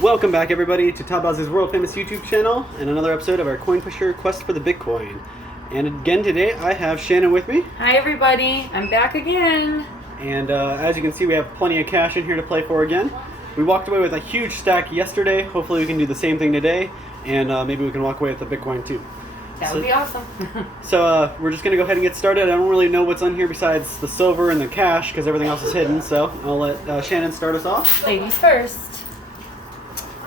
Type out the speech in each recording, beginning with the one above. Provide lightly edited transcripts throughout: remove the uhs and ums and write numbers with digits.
Welcome back, everybody, to Todd Bowser's world famous YouTube channel and another episode of our Coin Pusher Quest for the Bitcoin. And again today, I have Shannon with me. Hi, everybody. I'm back again. And as you can see, we have plenty of cash in here to play for again. We walked away with a huge stack yesterday. Hopefully, we can do the same thing today, and maybe we can walk away with the Bitcoin too. That would be awesome. So we're just gonna go ahead and get started. I don't really know what's on here besides the silver and the cash because everything else is hidden. So I'll let Shannon start us off. Ladies first.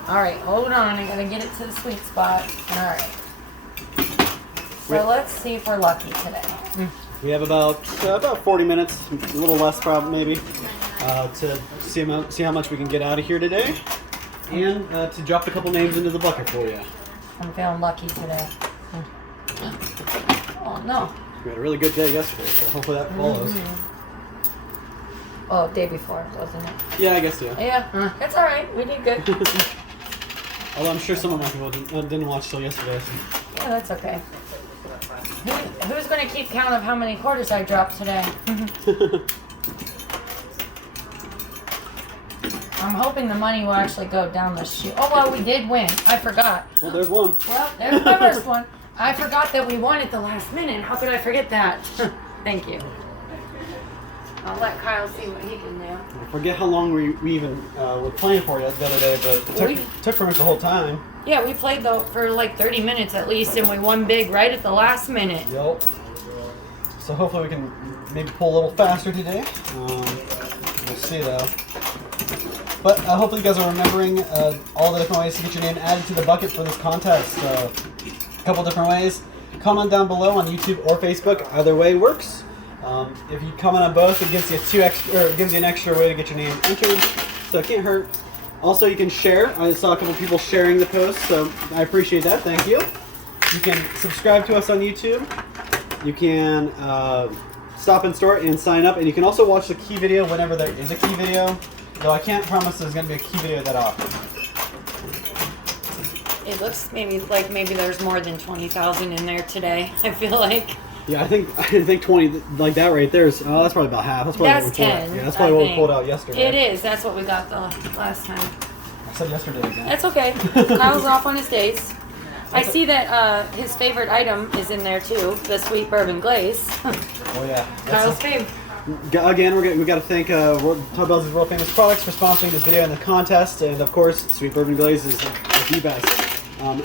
All right, hold on. I gotta get it to the sweet spot. All right. So let's see if we're lucky today. We have about 40 minutes, a little less probably maybe, to see how much we can get out of here today, and to drop a couple names into the bucket for you. I'm feeling lucky today. Oh no. We had a really good day yesterday, so hopefully that follows. Oh, day before, wasn't it? Yeah, I guess yeah. Yeah, that's all right. We did good. Although I'm sure some of my people didn't watch till yesterday. So. Yeah, that's okay. Who's going to keep count of how many quarters I dropped today? I'm hoping the money will actually go down the chute. Oh, well, we did win. I forgot. Well, there's one. Well, there's my first one. I forgot that we won at the last minute. How could I forget that? Thank you. I'll let Kyle see what he can do. I forget how long we even were playing for the other day, but it took pretty much the whole time. Yeah, we played though for like 30 minutes at least, and we won big right at the last minute. Yep. So hopefully we can maybe pull a little faster today. We'll see though. But hopefully you guys are remembering all the different ways to get your name added to the bucket for this contest. A couple different ways. Comment down below on YouTube or Facebook. Either way works. If you comment on both, it gives you an extra way to get your name entered, so it can't hurt. Also, you can share. I saw a couple people sharing the post, so I appreciate that. Thank you. You can subscribe to us on YouTube. You can stop in store and sign up, and you can also watch the key video whenever there is a key video. Though I can't promise there's going to be a key video that often. It looks maybe there's more than 20,000 in there today. I feel like. Yeah, I think 20 like that right there is. Oh, that's probably about half. That's probably what we 10. Yeah, that's probably what we pulled out yesterday. It is. That's what we got the last time. I said yesterday again. That's okay. Kyle's off on his dates. I see that his favorite item is in there too, the sweet bourbon glaze. Oh yeah. Kyle's favorite. Again, we got to thank Todd Bowser's World Famous Products for sponsoring this video and the contest, and of course, Sweet Bourbon Glaze is the best.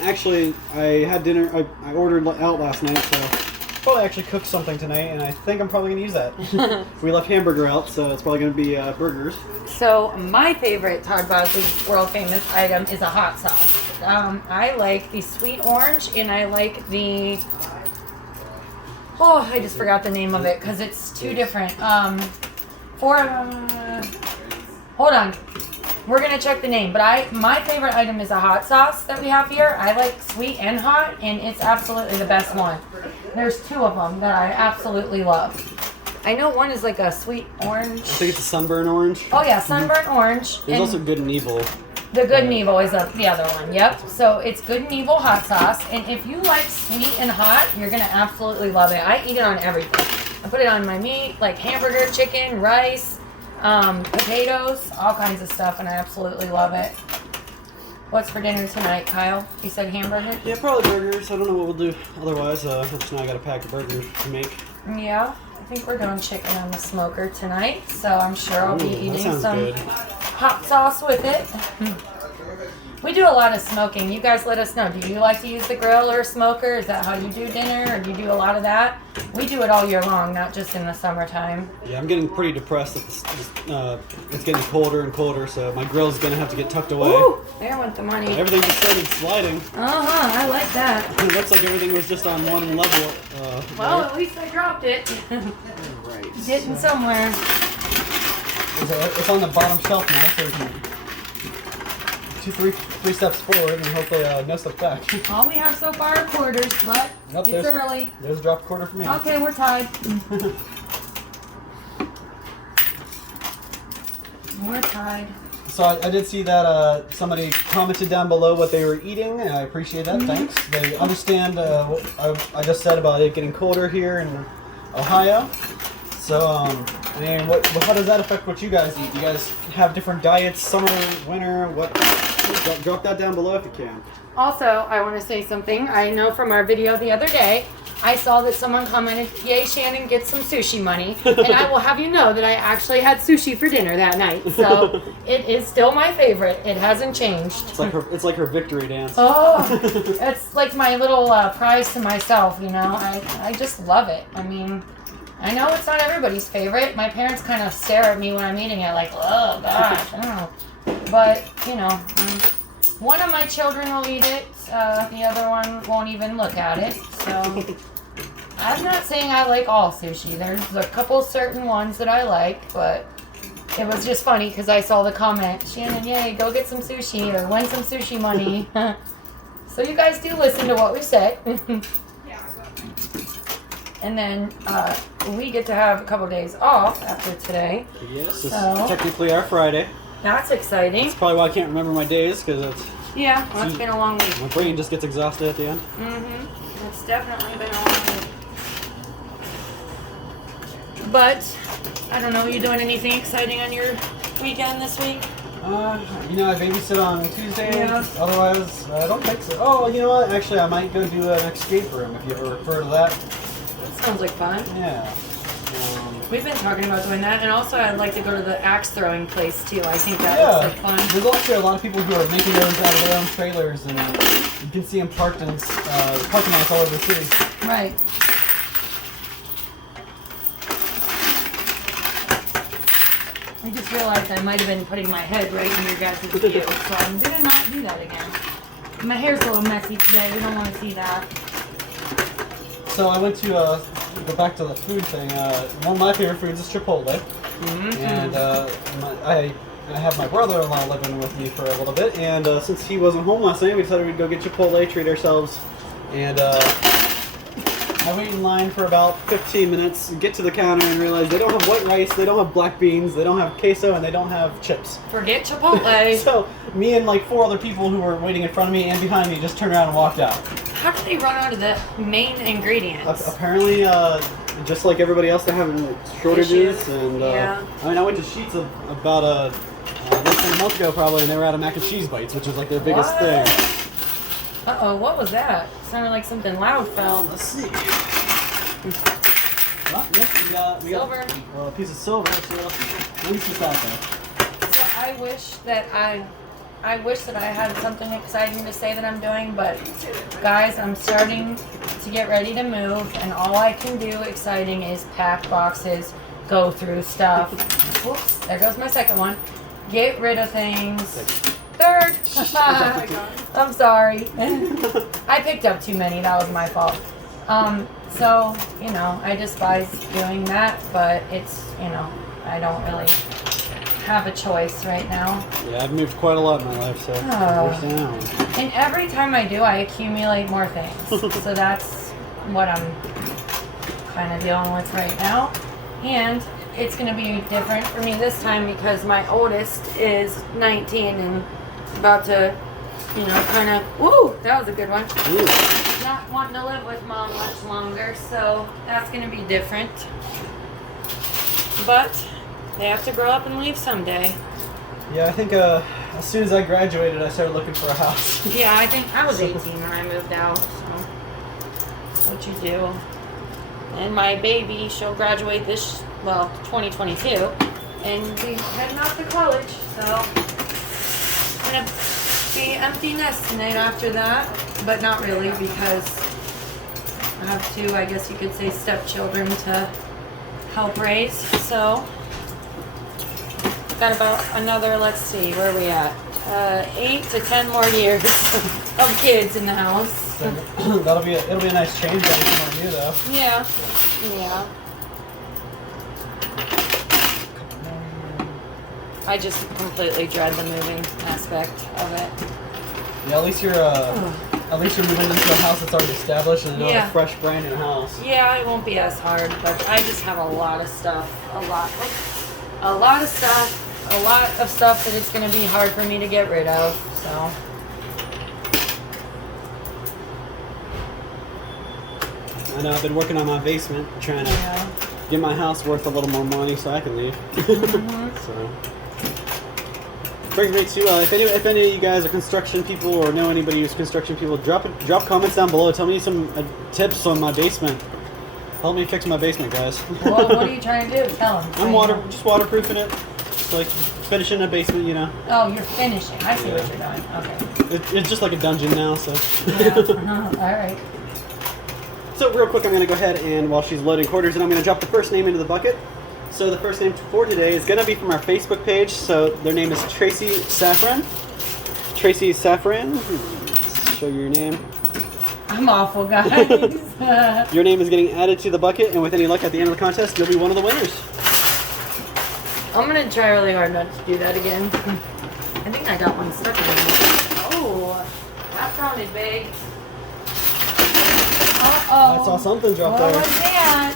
Actually, I had dinner. I ordered out last night, so probably actually cooked something tonight, and I think I'm probably gonna use that. We left hamburger out, so it's probably gonna be burgers. So my favorite Todd Bowser's World Famous item is a hot sauce. I like the sweet orange, and I like the. Oh, I just forgot the name of it because it's two different. Hold on. We're going to check the name, but my favorite item is a hot sauce that we have here. I like sweet and hot, and it's absolutely the best one. There's two of them that I absolutely love. I know one is like a sweet orange. I think it's a sunburn orange. Oh, yeah, sunburn orange. There's also Good and Evil. The Good and Evil is the other one, yep. So it's Good and Evil hot sauce, and if you like sweet and hot, you're going to absolutely love it. I eat it on everything. I put it on my meat, like hamburger, chicken, rice, potatoes, all kinds of stuff, and I absolutely love it. What's for dinner tonight, Kyle? You said hamburger? Yeah, probably burgers. I don't know what we'll do otherwise. Just now I got a pack of burgers to make. Yeah, I think we're doing chicken on the smoker tonight, so I'm sure I'll be eating some good. Hot sauce with it. We do a lot of smoking. You guys let us know. Do you like to use the grill or smoker? Is that how you do dinner, or do you do a lot of that? We do it all year long, not just in the summertime. Yeah, I'm getting pretty depressed that it's getting colder and colder, so my grill's going to have to get tucked away. Ooh, there went the money. Everything just started sliding. I like that. It looks like everything was just on one level. Well, at least I dropped it. Right. Getting somewhere. It's on the bottom shelf now, so we can three steps forward and hopefully no steps back. All we have so far are quarters, but it's early. There's a dropped quarter for me. Okay, we're tied. We're tied. So I did see that somebody commented down below what they were eating, and I appreciate that. Thanks. They understand what I just said about it getting colder here in Ohio. So, I mean, how does that affect what you guys eat? You guys have different diets, summer, winter, what drop that down below if you can. Also, I want to say something. I know from our video the other day, I saw that someone commented, "Yay, Shannon gets some sushi money." And I will have you know that I actually had sushi for dinner that night. So it is still my favorite. It hasn't changed. It's like her victory dance. Oh, it's like my little prize to myself, you know. I just love it. I mean, I know it's not everybody's favorite. My parents kind of stare at me when I'm eating it like, oh, gosh, I don't know. But, you know, one of my children will eat it. The other one won't even look at it. So I'm not saying I like all sushi. There's a couple certain ones that I like, but it was just funny because I saw the comment, "Shannon, yay, go get some sushi or win some sushi money." So you guys do listen to what we say. And then we get to have a couple days off after today. Yes, this is technically our Friday. That's exciting. That's probably why I can't remember my days, because it's... Yeah, well, it's been a long week. My brain just gets exhausted at the end. Mm-hmm. It's definitely been a long week. But, I don't know, you doing anything exciting on your weekend this week? You know, I babysit on Tuesday. Yeah. Otherwise, I don't think so. Oh, you know what? Actually, I might go do an escape room, if you ever refer to that. That sounds like fun. Yeah. We've been talking about doing that, and also I'd like to go to the axe throwing place too. I think that looks like fun. There's also a lot of people who are making those out of their own trailers, and you can see them parked in parking lots all over the city. Right. I just realized I might have been putting my head right in your guys' view, so I'm gonna not do that again. My hair's a little messy today. We don't want to see that. So I went to go back to the food thing. One of my favorite foods is Chipotle, and I have my brother-in-law living with me for a little bit. And since he wasn't home last night, we decided we'd go get Chipotle, treat ourselves, and I wait in line for about 15 minutes, get to the counter, and realize they don't have white rice, they don't have black beans, they don't have queso, and they don't have chips. Forget Chipotle. So me and like 4 other people who were waiting in front of me and behind me just turned around and walked out. How did they run out of the main ingredients? Apparently, just like everybody else, they're having shortages. And yeah. I mean, I went to Sheetz about less than a month ago probably, and they were out of mac and cheese bites, which is like their biggest thing. Uh-oh, what was that? Sounded like something loud fell. Let's see. Well, yep, we got a piece of silver, so at least it's out there. So I wish that I had something exciting to say that I'm doing, but guys, I'm starting to get ready to move, and all I can do exciting is pack boxes, go through stuff. Whoops, there goes my second one. Get rid of things. Third. I'm sorry. I picked up too many. That was my fault. So, you know, I despise doing that, but it's, you know, I don't really have a choice right now. Yeah, I've moved quite a lot in my life, so and every time I do, I accumulate more things. So that's what I'm kind of dealing with right now. And it's going to be different for me this time because my oldest is 19 and about to, you know, kind of, woo, that was a good one. Ooh. Not wanting to live with mom much longer, so that's going to be different. But they have to grow up and leave someday. Yeah, I think as soon as I graduated, I started looking for a house. Yeah, I think I was 18 when I moved out, so that's what you do. And my baby, she'll graduate 2022, and we heading off to college, so gonna be empty nesting after that, but not really because I have 2, I guess you could say, stepchildren to help raise. So got about another, let's see, where are we at? 8 to 10 more years of kids in the house. So it'll be a nice change getting somewhere new, though. Yeah, yeah. I just completely dread the moving aspect of it. Yeah, at least you're moving into a house that's already established and not a fresh, brand new house. Yeah, it won't be as hard, but I just have a lot of stuff, a lot of stuff that it's going to be hard for me to get rid of. So. I know I've been working on my basement, trying to get my house worth a little more money so I can leave. Mm-hmm. So. brings me to if any of you guys are construction people or know anybody who's construction people, drop comments down below. Tell me some tips on my basement. Help me fix my basement, guys. Well, what are you trying to do? Tell them. I'm just waterproofing it. Just like finishing a basement, you know. Oh, you're finishing. I see what you're doing. Okay. It's just like a dungeon now, so. Yeah. All right. So real quick, I'm going to go ahead and while she's loading quarters, and I'm going to drop the first name into the bucket. So the first name for today is going to be from our Facebook page. So their name is Tracy Safran. Tracy Safran. Let's show you your name. I'm awful, guys. Your name is getting added to the bucket, and with any luck at the end of the contest, you'll be one of the winners. I'm going to try really hard not to do that again. I think I got one stuck in there. Oh, that sounded big. Uh-oh. I saw something drop what there. Was that?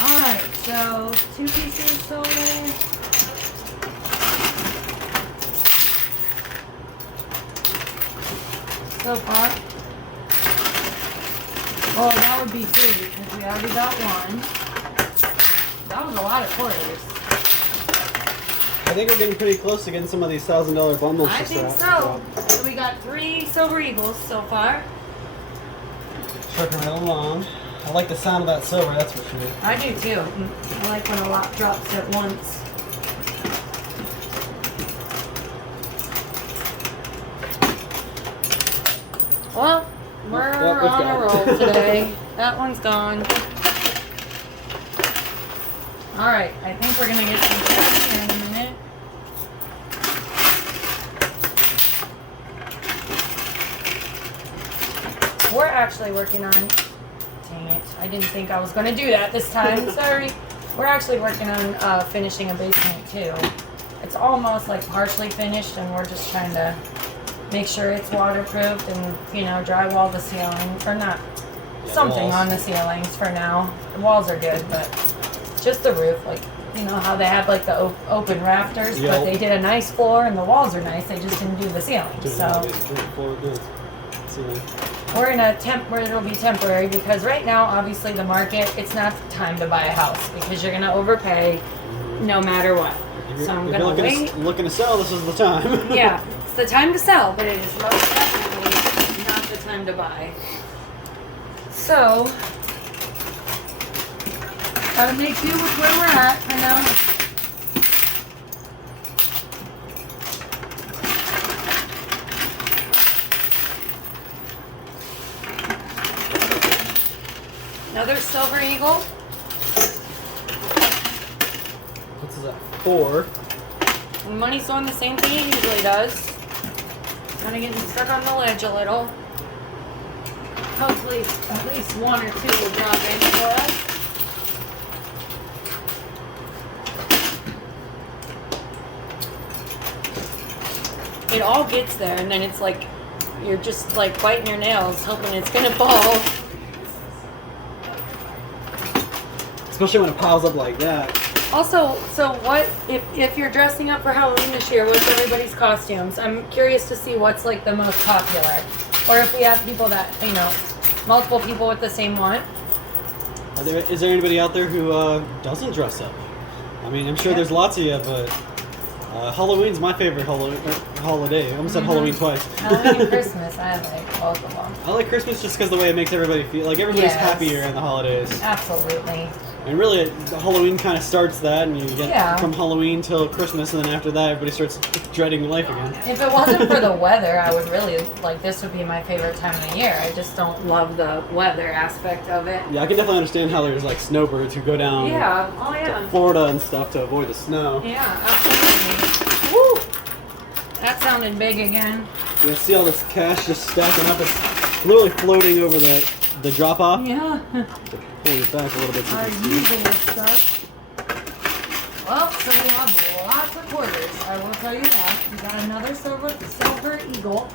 Alright, so 2 pieces of silver. So far. Oh, that would be 3 because we already got 1. That was a lot of quarters. I think we're getting pretty close to getting some of these $1,000 bundles. I think so. So we got 3 silver eagles so far. Trucking right along. I like the sound of that silver, that's for sure. I do too. I like when a lot drops at once. Well, we're on a roll today. That one's gone. Alright, I think we're going to get some cash here in a minute. We're actually working on... Dang it. I didn't think I was going to do that this time. Sorry. We're actually working on finishing a basement too. It's almost like partially finished and we're just trying to make sure it's waterproofed and, you know, drywall the ceiling. Or not. Yeah, something walls. on the ceilings for now. The walls are good, but just the roof. Like, you know how they have like the open rafters, Yep. but they did a nice floor and the walls are nice. They just didn't do the ceiling. So... we're in a temp where it'll be temporary because right now, obviously, the market, it's not the time to buy a house because you're going to overpay no matter what. So I'm going to wait. Looking to sell, this is the time. Yeah, it's the time to sell, but it is most definitely not the time to buy. So, gotta make do with where we're at for now. Another silver eagle. What's that? 4. And money's doing the same thing it usually does. Kind of getting stuck on the ledge a little. Hopefully at least 1 or 2 will drop in for us. It all gets there and then it's like you're just like biting your nails hoping it's gonna fall. Especially when it piles up like that. Also, so what if you're dressing up for Halloween this year? What's everybody's costumes? I'm curious to see what's like the most popular, or if we have people that multiple people with the same one. Is there anybody out there who doesn't dress up? I mean, I'm sure there's lots of you, but Halloween's my favorite holiday. I almost said Halloween twice. Halloween and Christmas, I like both of them. I like Christmas just because the way it makes everybody feel like everybody's happier in the holidays. Absolutely. And really, Halloween kind of starts that, and you get from Halloween till Christmas, and then after that, everybody starts dreading life again. If it wasn't for the weather, I would really, like, this would be my favorite time of the year. I just don't love the weather aspect of it. Yeah, I can definitely understand how there's, like, snowbirds who go down to Florida and stuff to avoid the snow. Yeah, absolutely. Woo! That sounded big again. You can see all this cash just stacking up. It's literally floating over the drop-off. Yeah. Pull it back a little bit. Our usual stuff. Well, so we have lots of quarters. I will tell you that. We got another silver eagle.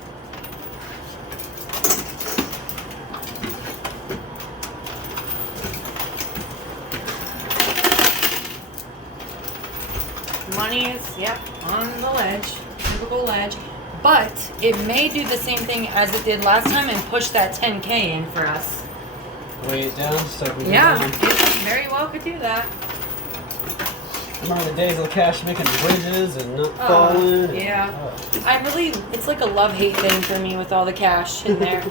Money is, on the ledge. Typical ledge. But it may do the same thing as it did last time and push that 10K in for us. Weigh it down, so we Yeah, it very well could do that. Remember the days of Cash making bridges and not falling? And, yeah. It's like a love-hate thing for me with all the cash in there.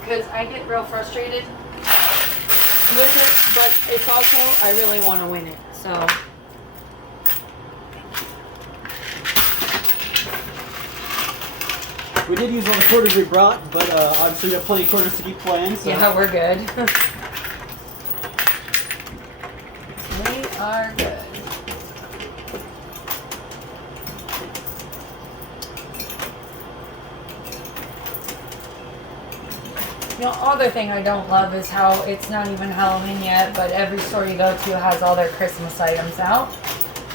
Because I get real frustrated with it, but it's also, I really want to win it, so. We did use all the quarters we brought, but obviously we have plenty of quarters to keep playing. So. Yeah, we're good. We are good. You know, other thing I don't love is how it's not even Halloween yet, but every store you go to has all their Christmas items out.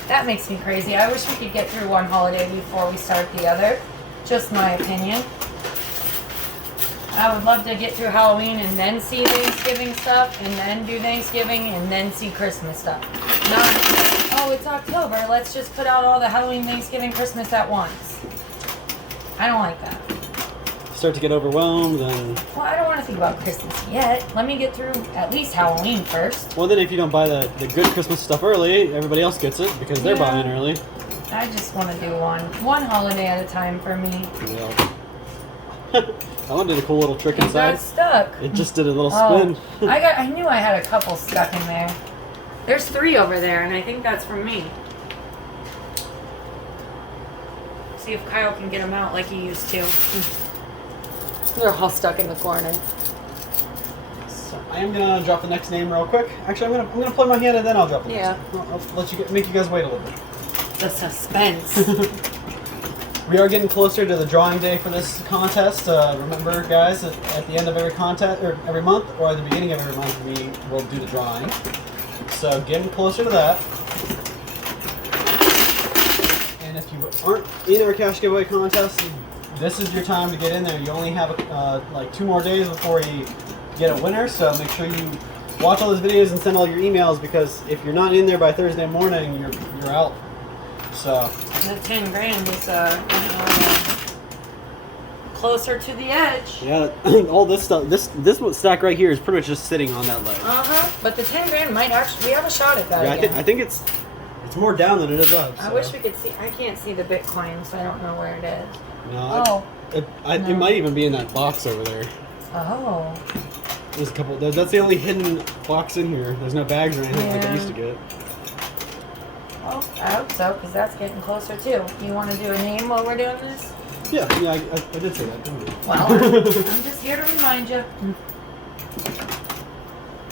That makes me crazy. I wish we could get through one holiday before we start the other. Just my opinion. I would love to get through Halloween and then see Thanksgiving stuff, and then do Thanksgiving, and then see Christmas stuff. Not, oh, it's October, let's just put out all the Halloween, Thanksgiving, Christmas at once. I don't like that. Start to get overwhelmed and... Well, I don't want to think about Christmas yet. Let me get through at least Halloween first. Well, then if you don't buy the good Christmas stuff early, everybody else gets it because they're buying early. I just want to do one holiday at a time for me. Yeah. That one did a cool little trick inside. It got stuck. It just did a little spin. I knew I had a couple stuck in there. There's 3 over there, and I think that's from me. See if Kyle can get them out like he used to. They're all stuck in the corner. So I am gonna drop the next name real quick. Actually, I'm gonna play my hand and then I'll drop the next name. I'll let you make you guys wait a little bit. The suspense. We are getting closer to the drawing day for this contest. Remember, guys, at the end of every contest, or every month, or at the beginning of every month, we will do the drawing. So getting closer to that. And if you aren't in our cash giveaway contest, this is your time to get in there. You only have like 2 more days before you get a winner. So make sure you watch all those videos and send all your emails, because if you're not in there by Thursday morning, you're out. So the 10 grand is closer to the edge. Yeah, all this stuff, this stack right here is pretty much just sitting on that ledge. But the 10 grand might actually have a shot at that. Yeah, I think it's more down than it is up. So. I wish we could see. I can't see the Bitcoin, so I don't know where it is. No. It might even be in that box over there. Oh. There's a couple. That's the only hidden box in here. There's no bags or anything like I used to get. Well, I hope so, because that's getting closer too. You want to do a name while we're doing this? Yeah, I did say that, didn't I? Well, I'm just here to remind you.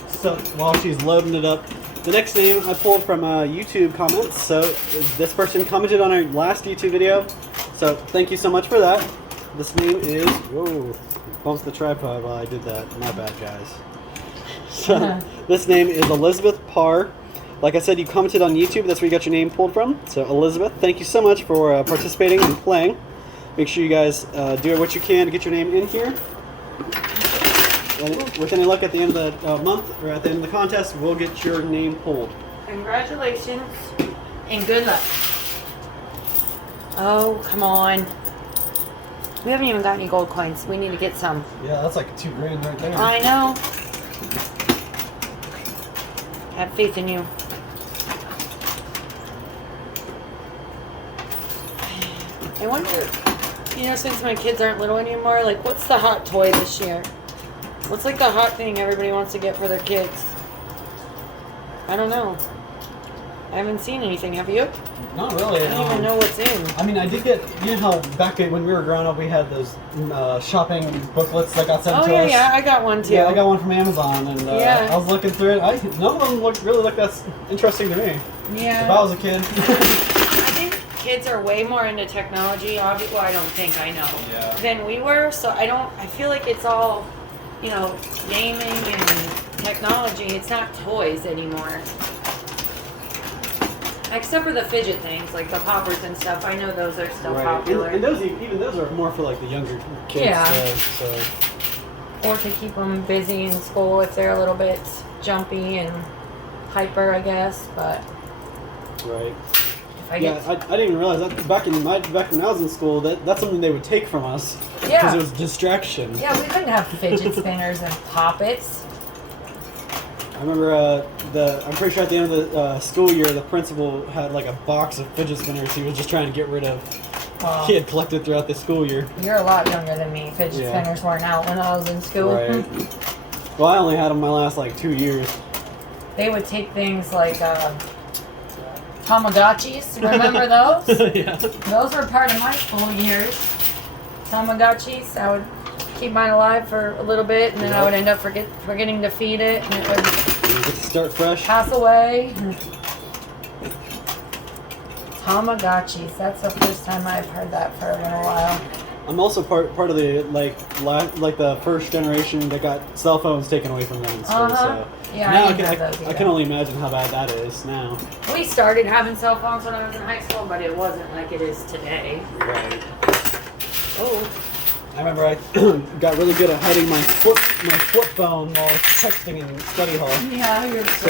So, while she's loading it up, the next name I pulled from YouTube comments. So, this person commented on our last YouTube video. So, thank you so much for that. This name is... Whoa, bumped the tripod while I did that. My bad, guys. So, this name is Elizabeth Parr. Like I said, you commented on YouTube. That's where you got your name pulled from. So, Elizabeth, thank you so much for participating and playing. Make sure you guys do what you can to get your name in here. And with any luck at the end of the month, or at the end of the contest, we'll get your name pulled. Congratulations, and good luck. Oh, come on. We haven't even got any gold coins. We need to get some. Yeah, that's like $2 grand right there. I know. I have faith in you. I wonder, since my kids aren't little anymore, like, what's the hot toy this year? What's, like, the hot thing everybody wants to get for their kids? I don't know. I haven't seen anything, have you? Not really. I don't even know what's in. I mean, I did get, how back when we were growing up, we had those shopping booklets that got sent to us. Oh, yeah, I got one, too. Yeah, I got one from Amazon, and I was looking through it. None of them really look that interesting to me. Yeah. If I was a kid. I think kids are way more into technology, well, I don't think I know, than we were, so I feel like it's all, gaming and technology. It's not toys anymore. Except for the fidget things, like the poppers and stuff. I know those are still popular. And those, even those are more for like the younger kids. Yeah. So. Or to keep them busy in school if they're a little bit jumpy and hyper, I guess. But right. I didn't even realize that back when I was in school, that's something they would take from us. Yeah. Because it was distraction. Yeah, we couldn't have fidget spinners and poppets. I remember I'm pretty sure at the end of the school year, the principal had like a box of fidget spinners he was just trying to get rid of. He had collected throughout the school year. You're a lot younger than me. Fidget spinners weren't out when I was in school. Right. Well, I only had them my last like 2 years. They would take things like Tamagotchis. Remember those? Yeah. Those were part of my school years. Tamagotchis. I would keep mine alive for a little bit, and then I would end up forgetting to feed it, and it would You get to start fresh. pass away. Tamagotchis. That's the first time I've heard that for a little while. I'm also part of the like the first generation that got cell phones taken away from them in school. So Yeah, now I didn't have those I can only imagine how bad that is now. We started having cell phones when I was in high school, but it wasn't like it is today. Right. Oh. I remember I got really good at hiding my flip phone while texting in study hall. Yeah, you're so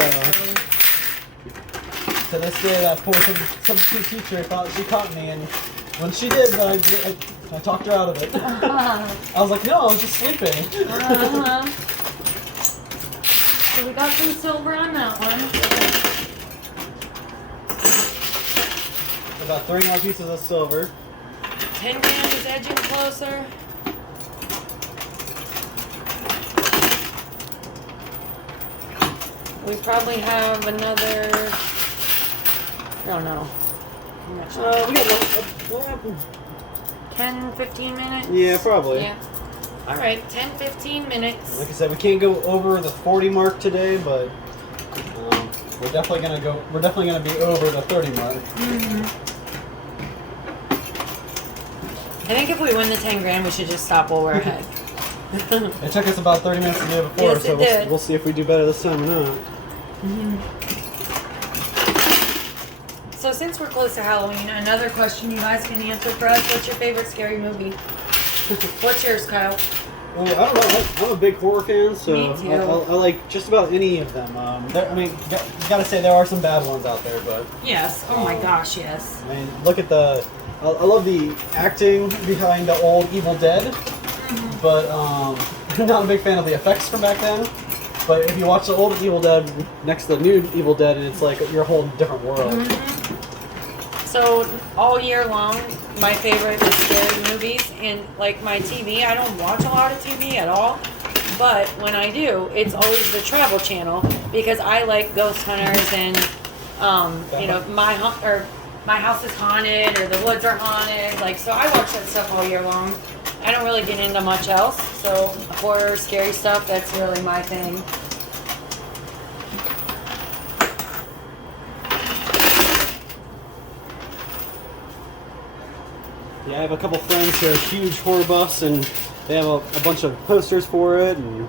to this day, that poor substitute teacher thought she caught me, and when she did, I talked her out of it. I was like, no, I was just sleeping. So we got some silver on that one. About 3 more pieces of silver. 10 grand is edging closer. We probably have another, I don't know. How much? We got 10, 15 minutes? Yeah, probably. Yeah. Alright, 10, 15 minutes. Like I said, we can't go over the 40 mark today, but we're definitely gonna be over the 30 mark. Mm-hmm. I think if we win the 10 grand, we should just stop while we're ahead. It took us about 30 minutes to do it before, Yes, so it did. we'll see if we do better this time or not. Mm-hmm. So since we're close to Halloween, another question you guys can answer for us. What's your favorite scary movie? What's yours, Kyle? Well, I don't know. I'm a big horror fan, so Me too. I like just about any of them. Gotta say there are some bad ones out there, but Yes. Oh my gosh, yes. I mean, look at I love the acting behind the old Evil Dead, but I'm not a big fan of the effects from back then. But if you watch the old Evil Dead next to the new Evil Dead, and it's like you're a whole different world. Mm-hmm. So all year long, my favorite is scary movies, and like my TV, I don't watch a lot of TV at all, but when I do, it's always the Travel Channel because I like Ghost Hunters and My House is Haunted or The Woods Are Haunted. Like, so I watch that stuff all year long. I don't really get into much else, so horror, scary stuff, that's really my thing. Yeah, I have a couple friends who are huge horror buffs, and they have a bunch of posters for it. And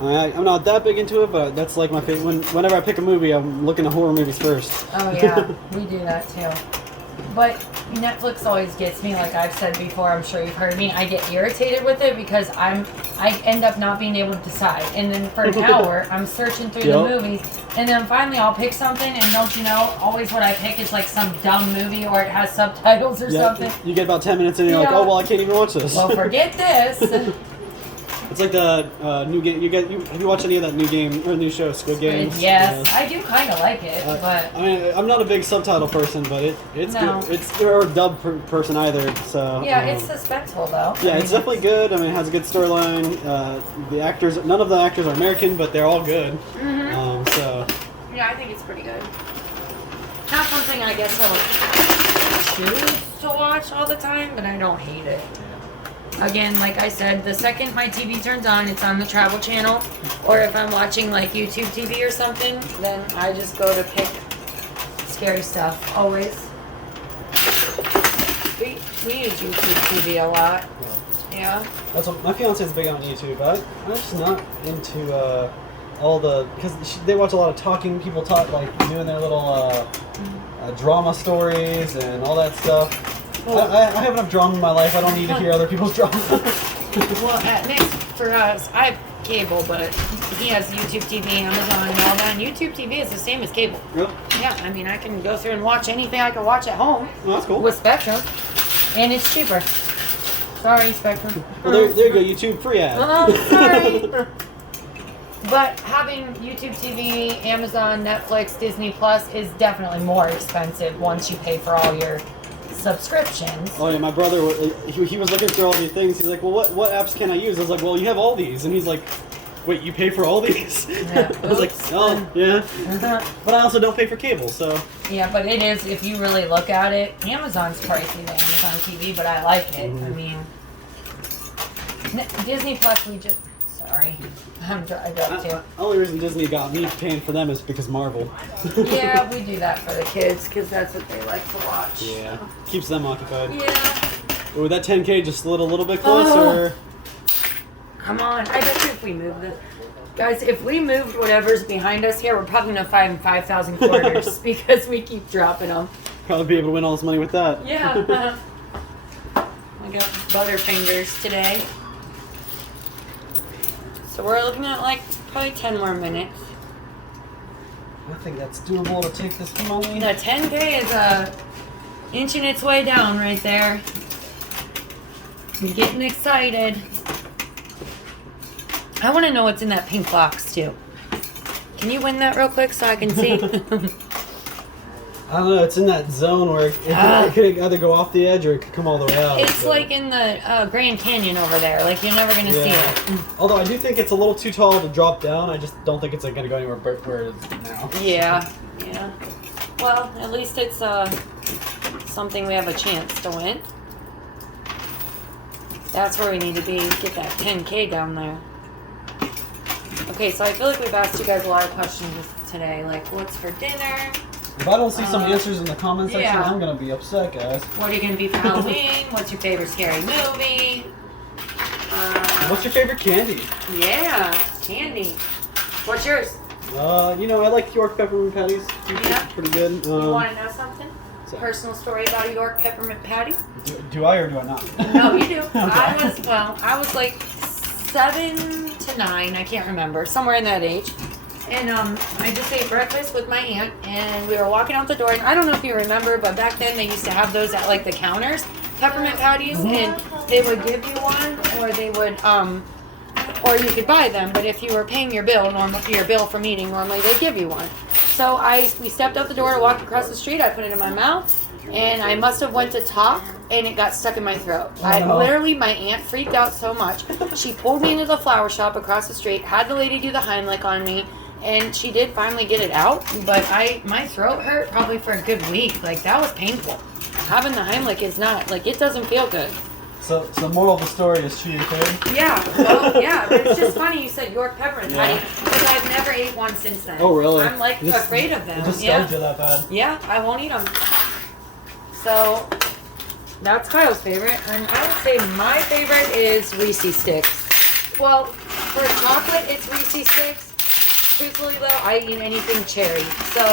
I'm not that big into it, but that's like my favorite. Whenever I pick a movie, I'm looking at horror movies first. Oh yeah, we do that too. But Netflix always gets me, like I've said before, I'm sure you've heard me, I get irritated with it because I end up not being able to decide. And then for an hour, I'm searching through the movies, and then finally I'll pick something, and don't you know, always what I pick is like some dumb movie or it has subtitles or something. You get about 10 minutes in and you're like, oh, well, I can't even watch this. Well, forget this. It's like the new game. Have you watched any of that new game or new show, Squid Games? Yes, I do kind of like it, but I mean, I'm not a big subtitle person, but it's good. It's or a dub person either. So yeah, it's suspenseful though. Yeah, it's definitely good. I mean, it has a good storyline. The actors, none of the actors are American, but they're all good. Mm-hmm. So yeah, I think it's pretty good. Not something I guess I'll choose to watch all the time, but I don't hate it. Again, like I said, the second my TV turns on, it's on the Travel Channel. Or if I'm watching like YouTube TV or something, then I just go to pick scary stuff, always. We use YouTube TV a lot. Yeah. That's what my fiance is big on YouTube. I'm just not into all the, because they watch a lot of talking people like doing their little drama stories and all that stuff. I have enough drama in my life. I don't need to hear other people's drama. Well, at Nick, for us, I have cable, but he has YouTube TV, Amazon, and all that. And YouTube TV is the same as cable. Really? Yeah, I mean, I can go through and watch anything I can watch at home. Oh, that's cool. With Spectrum. And it's cheaper. Sorry, Spectrum. Well, there you go. YouTube free ad. Oh, sorry. But having YouTube TV, Amazon, Netflix, Disney Plus is definitely more expensive once you pay for all your subscriptions. Oh yeah, my brother, he was looking through all these things. He's like, well, what apps can I use? I was like, well, you have all these. And he's like, wait, you pay for all these? Yeah. I was like, oh, yeah. But I also don't pay for cable, so. Yeah, but it is, if you really look at it, Amazon's pricey, the Amazon TV, but I like it. I mean, Disney Plus, sorry, I'm dried up too. The only reason Disney got me paying for them is because Marvel. Yeah, we do that for the kids because that's what they like to watch. Yeah, keeps them occupied. Yeah. Ooh, that 10K just slid a little bit closer. Come on, I bet you if we move this. Guys, if we moved whatever's behind us here, we're probably going to find 5,000 quarters because we keep dropping them. Probably be able to win all this money with that. Yeah. I got Butterfingers today. So we're looking at like probably 10 more minutes. I think that's doable to take this money. The 10K is inching its way down right there. I'm getting excited. I want to know what's in that pink box too. Can you win that real quick so I can see? I don't know. It's in that zone where it could either go off the edge or it could come all the way out. It's like in the Grand Canyon over there. Like you're never gonna see it. Although I do think it's a little too tall to drop down. I just don't think it's like, gonna go anywhere but where it is now. Yeah. Yeah. Well, at least it's something we have a chance to win. That's where we need to be. Get that 10K down there. Okay, so I feel like we've asked you guys a lot of questions today. Like, what's for dinner? If I don't see some answers in the comment section, yeah. I'm gonna be upset, guys. What are you gonna be for Halloween? What's your favorite scary movie? What's your favorite candy? Yeah, candy. What's yours? I like York peppermint patties. Yeah. Pretty good. You want to know something? Personal story about a York peppermint patty? Do I or do I not? No, you do. Okay. I was like 7 to 9, I can't remember, somewhere in that age. And I just ate breakfast with my aunt, and we were walking out the door. And I don't know if you remember, but back then they used to have those at like the counters, peppermint patties, and they would give you one, or they would, or you could buy them. But if you were paying your bill from eating, normally they give you one. So we stepped out the door to walk across the street. I put it in my mouth, and I must have went to talk, and it got stuck in my throat. My aunt freaked out so much. She pulled me into the flower shop across the street, had the lady do the Heimlich on me, and she did finally get it out. But my throat hurt probably for a good week. Like, that was painful. Having the Heimlich is not, like, it doesn't feel good. So the moral of the story is chew your food? Yeah, well, yeah, but it's just funny you said York peppermint patty, because I've never ate one since then. Oh, really? I'm, like, afraid of them. It just scared you that bad? Yeah, I won't eat them. So, that's Kyle's favorite, and I would say my favorite is Reese's Sticks. Well, for chocolate, it's Reese's Sticks. Truthfully, though, I eat anything cherry. So,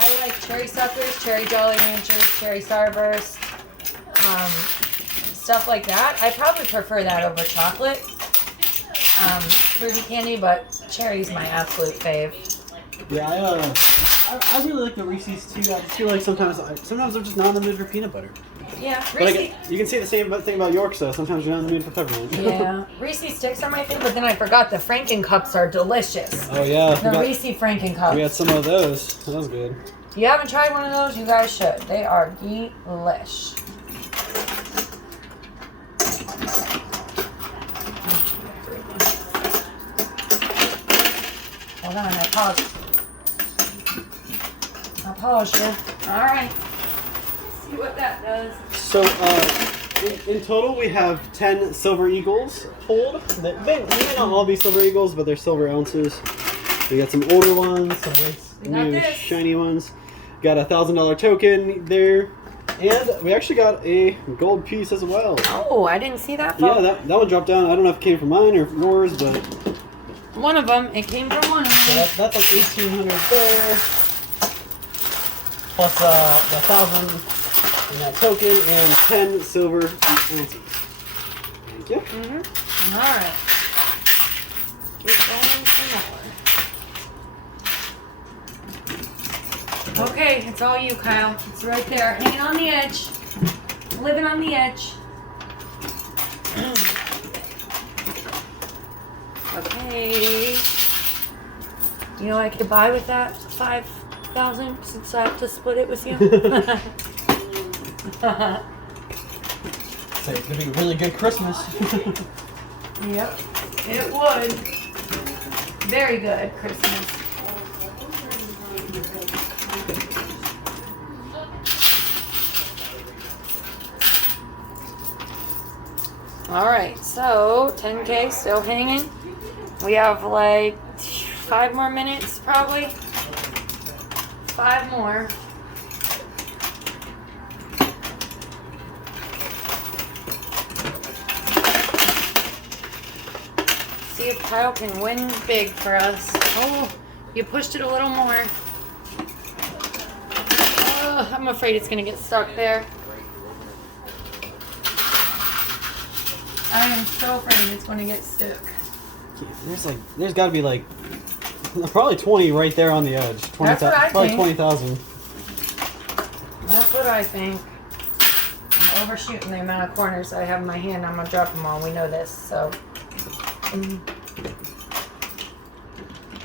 I like cherry suckers, cherry Jolly Ranchers, cherry Starburst, stuff like that. I probably prefer that over chocolate, fruity candy, but cherry's my absolute fave. Yeah, I really like the Reese's too. I just feel like sometimes I'm just not in the mood for peanut butter. Yeah, Reese's. But you can say the same thing about Yorks though. Sometimes you're not in the mood for peppermint. Yeah, Reese's Sticks are my favorite, but then I forgot the Franken Cups are delicious. Oh yeah. The Reese's Franken Cups. We had some of those. That was good. If you haven't tried one of those, you guys should. They are delish. Hold on, I paused. I'll pause you. All right. Let's see what that does. So, in total, we have 10 Silver Eagles pulled. They may not all be Silver Eagles, but they're silver ounces. We got some older ones, some nice new shiny ones. Got a $1,000 token there. And we actually got a gold piece as well. Oh, I didn't see that. Yeah, that one dropped down. I don't know if it came from mine or yours, but... One of them. It came from one of them. So that's like 1,800 there. Plus the 1,000 in that token and 10 silver ounces. Thank you. Mm-hmm. All right. Keep going some more. Okay, it's all you, Kyle. It's right there. Hanging on the edge. Living on the edge. Okay. You know what I could buy with that? 5,000 since I have to split it with you. So it's gonna be a really good Christmas. Yep, it would. Very good Christmas. All right, so 10K still hanging. We have like 5 more minutes, probably. 5 more. See if Kyle can win big for us. Oh, you pushed it a little more. Oh, I'm afraid it's gonna get stuck there. I am so afraid it's gonna get stuck. There's got to be like probably 20 right there on the edge. 20, That's what I probably think. 20,000. That's what I think. I'm overshooting the amount of corners I have in my hand. I'm gonna drop them all. We know this, so.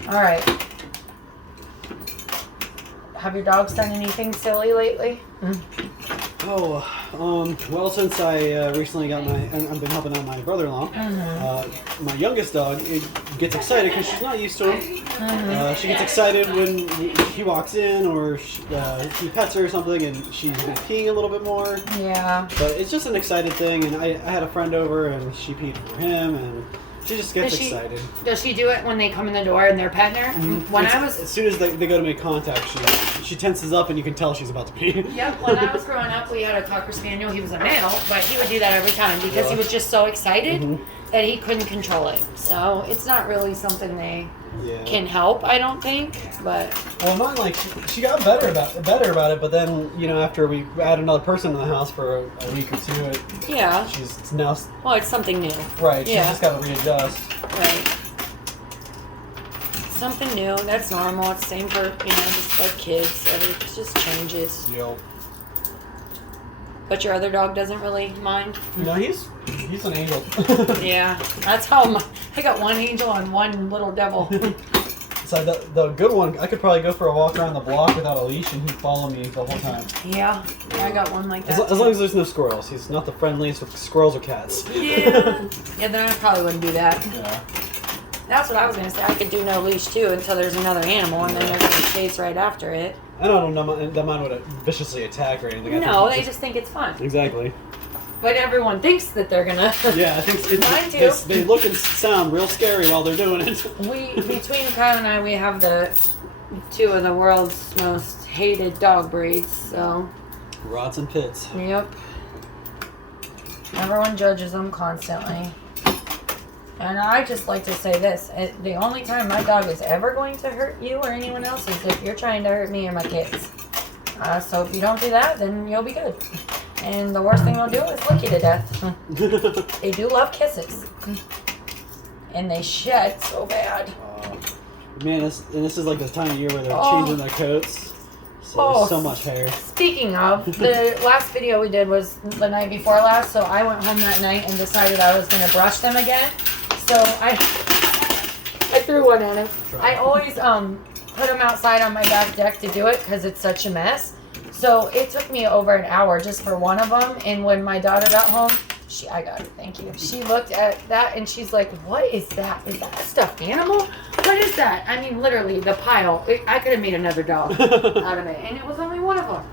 All right. Have your dogs done anything silly lately? Oh, well, since I recently got I've been helping out my brother-in-law. My youngest dog gets excited because she's not used to him. She gets excited when he walks in or he pets her or something, and she's been peeing a little bit more. Yeah. But it's just an excited thing, and I had a friend over, and she peed for him, and she just gets excited. Does she do it when they come in the door and they're petting her? When As soon as they go to make contact, she tenses up, and you can tell she's about to pee. Yep, when I was growing up, we had a Cocker Spaniel. He was a male, but he would do that every time because he was just so excited that he couldn't control it. So it's not really something they can help, I don't think. But well, mine, like, she got better about it, but then, you know, after we add another person in the house for a week or two, she's now... Well, it's something new. Right, she's just got to readjust. Right. Something new, that's normal. It's the same for, just like kids. It just changes. Yep. But your other dog doesn't really mind? No, he's an angel. Yeah, that's how I got one angel and one little devil. So the good one, I could probably go for a walk around the block without a leash, and he'd follow me the whole time. Yeah, I got one like that. As long as there's no squirrels. He's not the friendliest with squirrels or cats. Yeah. Yeah, then I probably wouldn't do that. Yeah. That's what I was going to say. I could do no leash too until there's another animal, and then they're going to chase right after it. I don't know that mine would viciously attack or anything. No, they just think it's fun. Exactly. But everyone thinks that they're going to. Yeah, I think Mine too. they look and sound real scary while they're doing it. Between Kyle and I, we have the 2 of the world's most hated dog breeds, so. Rots and pits. Yep. Everyone judges them constantly. And I just like to say this. The only time my dog is ever going to hurt you or anyone else is if you're trying to hurt me or my kids. So if you don't do that, then you'll be good. And the worst thing they'll do is lick you to death. They do love kisses. And they shed so bad. Man, this is like the time of year where they're changing their coats. So there's so much hair. Speaking of, the last video we did was the night before last, so I went home that night and decided I was going to brush them again. So I threw one at him. I always put them outside on my back deck to do it because it's such a mess. So it took me over an hour just for one of them. And when my daughter got home, I got it, thank you. She looked at that and she's like, "What is that? Is that a stuffed animal? What is that?" I mean, literally the pile. I could have made another dog out of it, and it was only one of them.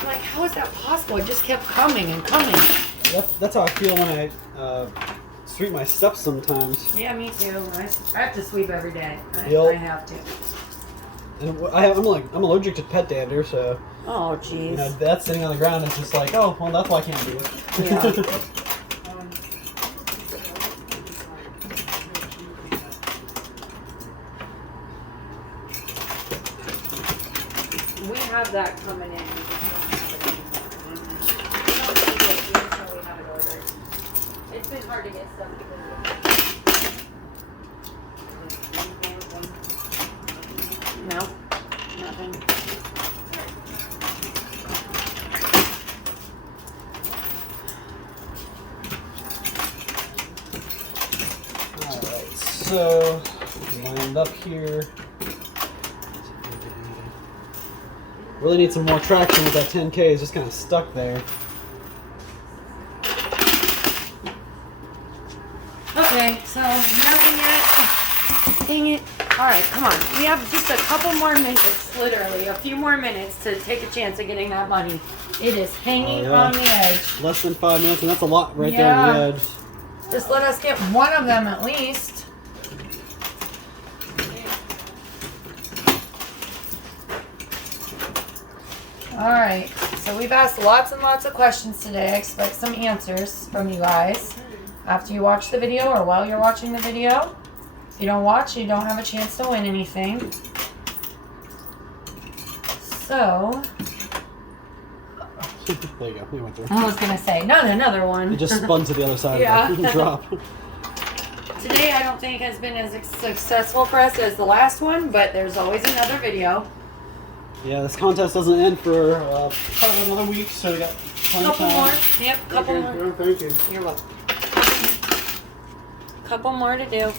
I'm like, how is that possible? It just kept coming and coming. That's how I feel when I sweep my steps sometimes. Yeah, me too. I have to sweep every day. I have to. And I'm allergic to pet dander, so. Oh, jeez. You know, that's sitting on the ground. It's just like, oh, well, that's why I can't do it. Yeah. We have that coming in. We have it ordered. It's been hard to get stuff No, nothing. Alright, so lined up here. Really need some more traction with that 10K. It's just kind of stuck there. Okay, so nothing yet. Dang it. Alright, come on. We have just a couple more minutes, literally. A few more minutes to take a chance at getting that money. It is hanging on the edge. Less than 5 minutes, and that's a lot right there on the edge. Just let us get one of them at least. Alright, so we've asked lots and lots of questions today. I expect some answers from you guys after you watch the video or while you're watching the video. If you don't watch, you don't have a chance to win anything. So, there you go. We went through. I was gonna say, not another one. It just spun to the other side of the drop. Today I don't think has been as successful for us as the last one, but there's always another video. Yeah, this contest doesn't end for probably another week, so we got plenty of Couple time. more. Yep, couple more. Oh, thank you. You're welcome. Couple more to do.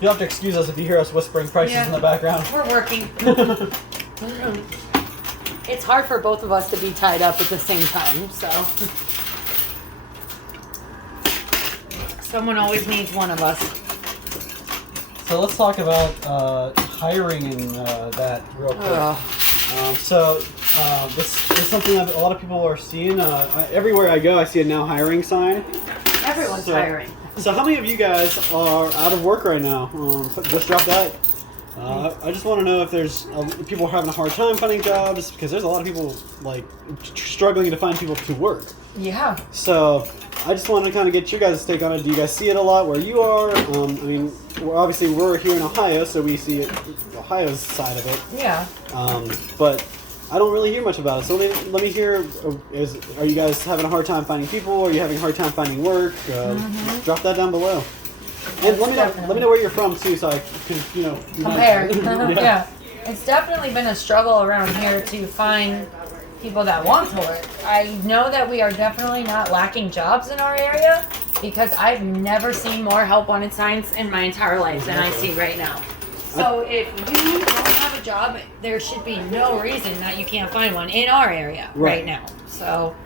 You'll have to excuse us if you hear us whispering prices in the background. We're working. It's hard for both of us to be tied up at the same time, so. Someone always needs one of us. So let's talk about hiring and that real quick. This is something that a lot of people are seeing. Everywhere I go, I see a now hiring sign. Everyone's hiring. So how many of you guys are out of work right now? Just drop that. I just want to know if there's people are having a hard time finding jobs, because there's a lot of people like struggling to find people to work. Yeah. So I just want to kind of get your guys' take on it. Do you guys see it a lot where you are? I mean, we're here in Ohio, so we see it, Ohio's side of it. Yeah. But I don't really hear much about it. So let me hear. Are you guys having a hard time finding people? Are you having a hard time finding work? Drop that down below. And let me know where you're from too, so I can compare. Yeah, it's definitely been a struggle around here to find people that want to work. I know that we are definitely not lacking jobs in our area, because I've never seen more help wanted signs in my entire life than I see right now. So if you don't have a job, there should be no reason that you can't find one in our area right now. So.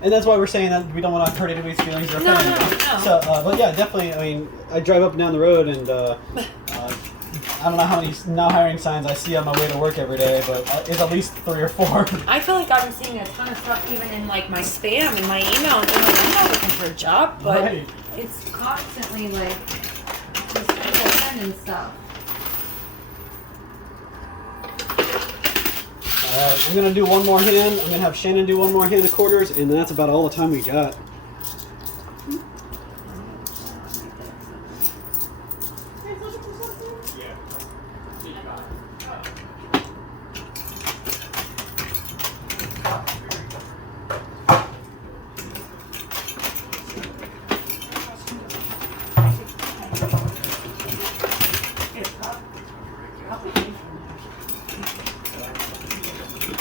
And that's why we're saying that we don't want to hurt anybody's feelings or offend anybody. No. So, but yeah, definitely. I mean, I drive up and down the road, and I don't know how many now hiring signs I see on my way to work every day, but it's at least 3 or 4. I feel like I've been seeing a ton of stuff even in like my spam and my email. And I'm like, I'm not looking for a job, but it's constantly like just people sending stuff. Alright, I'm going to do one more hand. I'm going to have Shannon do one more hand of quarters, and that's about all the time we got.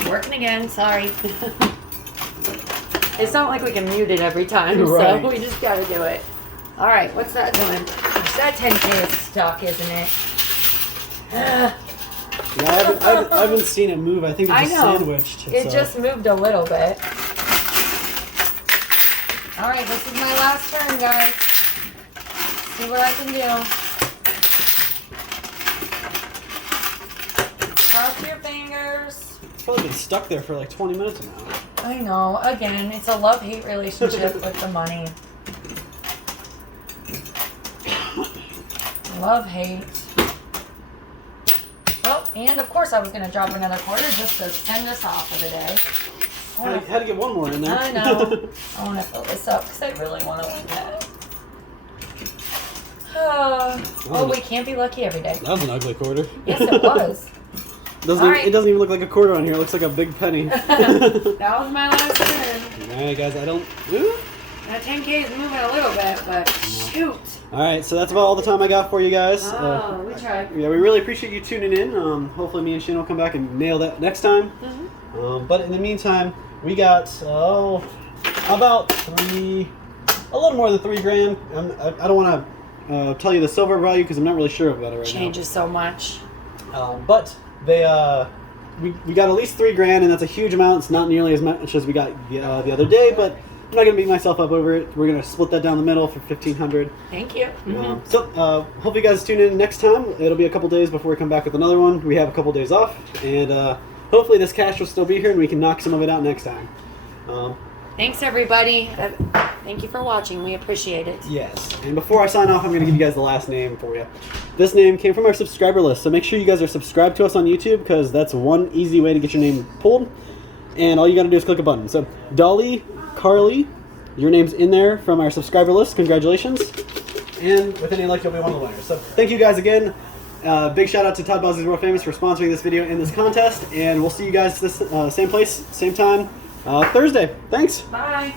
Working again, sorry. It's not like we can mute it every time, right. So we just gotta do it. Alright, what's that doing? That 10K is stuck, isn't it? Yeah, I haven't seen it move. I think it's just sandwiched. It just moved a little bit. Alright, this is my last turn, guys. See what I can do. Cross your fingers. It's probably been stuck there for like 20 minutes now. I know. Again, it's a love-hate relationship with the money. Love-hate. Oh, and of course I was going to drop another quarter just to send us off for the day. I had to get one more in there. I know. I want to fill this up because I really want to win that. Oh, we can't be lucky every day. That was an ugly quarter. Yes, it was. It doesn't even look like a quarter on here. It looks like a big penny. That was my last turn. Alright, guys, I don't... Ooh. That 10K is moving a little bit, but shoot. All right, so that's about all the time I got for you guys. Oh, we tried. Yeah, we really appreciate you tuning in. Hopefully me and Shannon will come back and nail that next time. But in the meantime, we got, about a little more than $3 grand. I don't want to tell you the silver value because I'm not really sure about it right now. Changes so much. But they, we got at least $3 grand, and that's a huge amount. It's not nearly as much as we got the other day, but I'm not gonna beat myself up over it. We're gonna split that down the middle for $1,500. Thank you. So hope you guys tune in next time. It'll be a couple days before we come back with another one. We have a couple days off, and hopefully this cash will still be here, and we can knock some of it out next time. Thanks, everybody. Thank you for watching. We appreciate it. Yes. And before I sign off, I'm going to give you guys the last name for you. This name came from our subscriber list, so make sure you guys are subscribed to us on YouTube because that's one easy way to get your name pulled. And all you got to do is click a button. So, Dolly, Carly, your name's in there from our subscriber list. Congratulations. And with any luck, you'll be one of the winners. So, thank you guys again. Big shout out to Todd Bosby's World Famous for sponsoring this video and this contest. And we'll see you guys this same place, same time, Thursday. Thanks. Bye.